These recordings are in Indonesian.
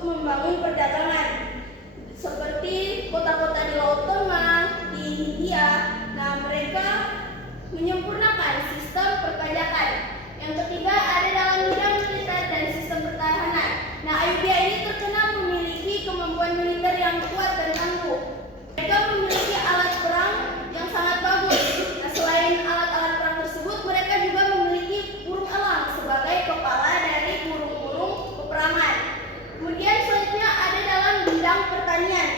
membangun perdagangan seperti kota-kota di Laut Tengah, di India. Nah, mereka menyempurnakan sistem perpajakan. Yang ketiga ada dalam bidang militer dan sistem pertahanan. Nah, Ayubia ini terkenal memiliki kemampuan militer yang kuat dan tangguh. Mereka memiliki alat perang yang sangat bagus. Nah, selain alat-alat perang tersebut, mereka juga memiliki burung elang sebagai kepala dari burung-burung peperangan. Kemudian selanjutnya ada dalam bidang pertanian.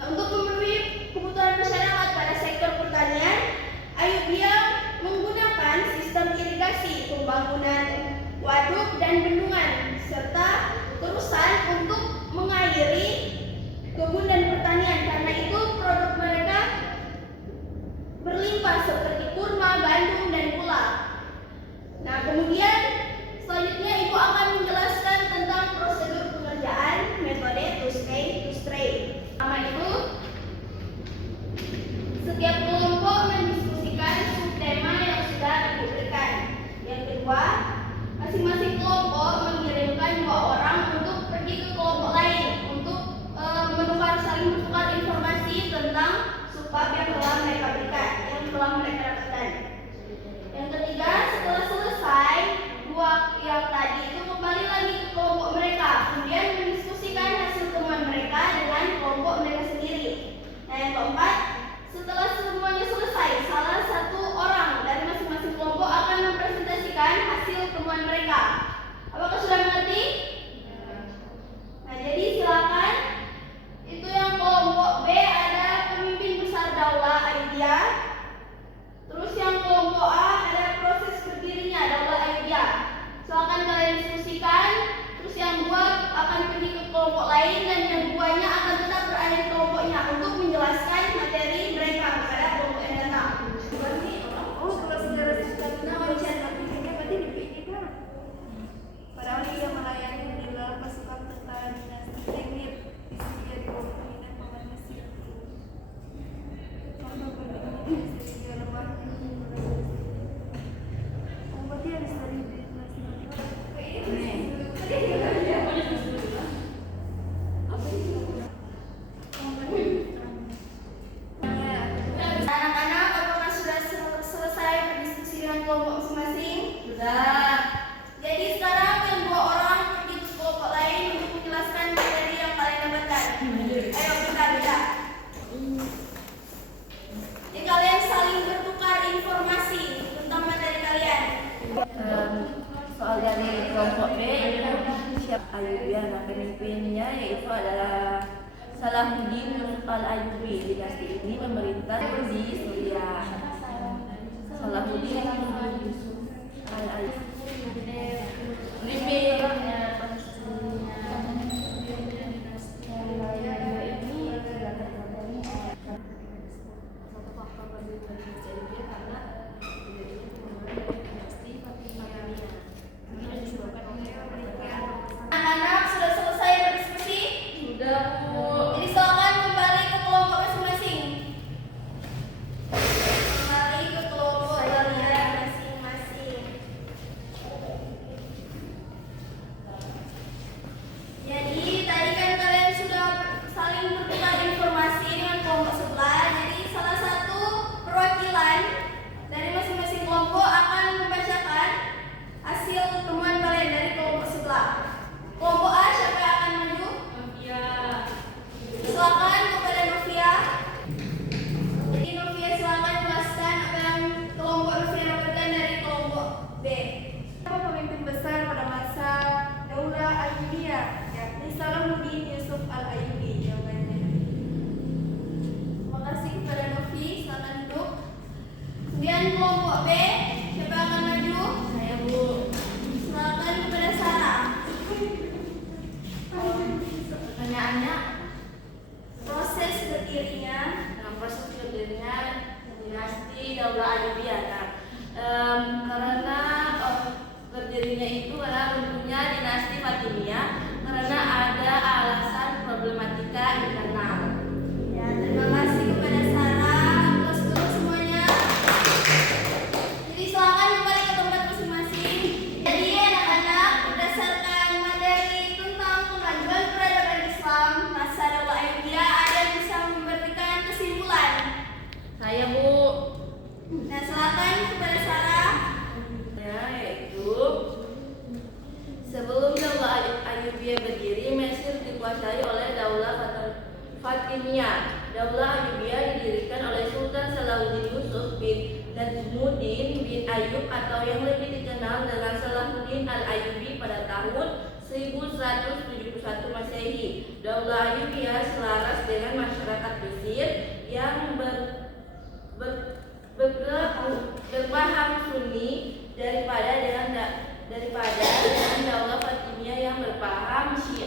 Nah, untuk memenuhi kebutuhan masyarakat pada sektor pertanian, Ayubia menggunakan sistem irigasi, pembangunan waduk dan bendungan, serta terusan untuk mengairi kebun dan pertanian. Karena itu produk mereka berlimpah seperti kurma, gandum, dan gula. Nah, kemudian selanjutnya Ibu akan menjelaskan tentang prosedur pengerjaan metode to stray. Pertama itu, setiap kelompok mendiskusikan subtema yang sudah Ibu berikan. Yang kedua, masing-masing kelompok mengirimkan 2 orang untuk pergi ke kelompok lain untuk saling menukar informasi tentang subbab yang telah mereka berikan, yang telah mereka dapatkan. Yang ketiga, setelah selesai 2 yang tadi itu kembali lagi ke kelompok mereka, kemudian mendiskusikan hasil temuan mereka dengan kelompok mereka sendiri. Nah, yang keempat, setelah semuanya selesai, salah satu orang dari masing-masing kelompok akan mempresentasikan hasil temuan mereka. Apakah sudah mengerti? Nah, jadi silakan. Itu yang kelompok B ada pemimpin besar Daulah Ayubia. Terus yang kelompok A ada proses berdirinya Daulah Ayubia. Silakan kalian diskusikan. Terus yang 2 akan pergi ke kelompok lain dan yang 2-nya akan tetap berada di kelompoknya untuk menjelaskan materi mereka kepada kelompok yang datang. Oh, kalau sejarah berarti di PI kan? Padahal dia melayani di dalam pasukan tentara dinasti Tengger. Istri di bawah pimpinan Paman Mesir. Contoh pemimpin istri dia lemah. Oh, berarti harus dari dinasti Anak-anak, apakah sudah selesai berdiskusi dengan kelompok masing-masing? Sudah. Jadi sekarang yang 2 orang pergi ke kelompok lain untuk menjelaskan materi yang kalian dapatkan. Ayo beda. Jadi kalian saling bertukar informasi tentang materi kalian. Soal dari kelompok B itu siapa Ayubia, nah pemimpinnya yaitu adalah Salahuddin Al-Ayyubi. Dinasti ini memerintah di Suriah. Salahuddin Al-Ayyubi. Anak-anak sudah selesai berdiskusi? Sudah, Bu. Jadi silakan kembali ke kelompok masing-masing. Kembali ke kelompok kalian masing-masing. Jadi tadi kan kalian sudah saling bertukar informasi dengan kelompok sebelah. Jadi salah satu perwakilan dari masing-masing kelompok akan membacakan hasil temuan kalian dari kelompok sebelah. Kelompok A, siapa yang akan maju? Novia. Silakan kepada Novia. Jadi Novia silakan jelaskan apa yang kelompok Novia dapatkan dari kelompok B. Pemimpin besar pada masa Daulah Ayyubiyah, yakni Salahuddin Yusuf Al-Ayyubi. Jawabannya. Terima kasih kepada Novi, silakan duduk. Kemudian kelompok B, siapa yang akan maju? Saya, Bu. Silakan kepada Sarah. Pertanyaannya, Proses berdirinya proses berdirinya dinasti Daulah Ayyubiyah. Karena berdirinya itu karena runtuhnya dinasti Fatimiyah karena ada alasan problematika internal. Ya, terima kasih kepada Sarah. Terus dulu semuanya. Jadi silakan kembali ke tempat masing-masing. Jadi anak-anak, berdasarkan materi tentang dikuasai oleh Daulah Fatimiyah. Daulah Ayyubiyah didirikan oleh Sultan Salahuddin Yusuf bin Najmuddin bin Ayyub atau yang lebih dikenal dengan Salahuddin Al-Ayyubi pada tahun 1171 Masehi. Daulah Ayyubiyah selaras dengan masyarakat Mesir yang berpaham Sunni daripada dengan Daulah Fatimiyah yang berpaham Syiah.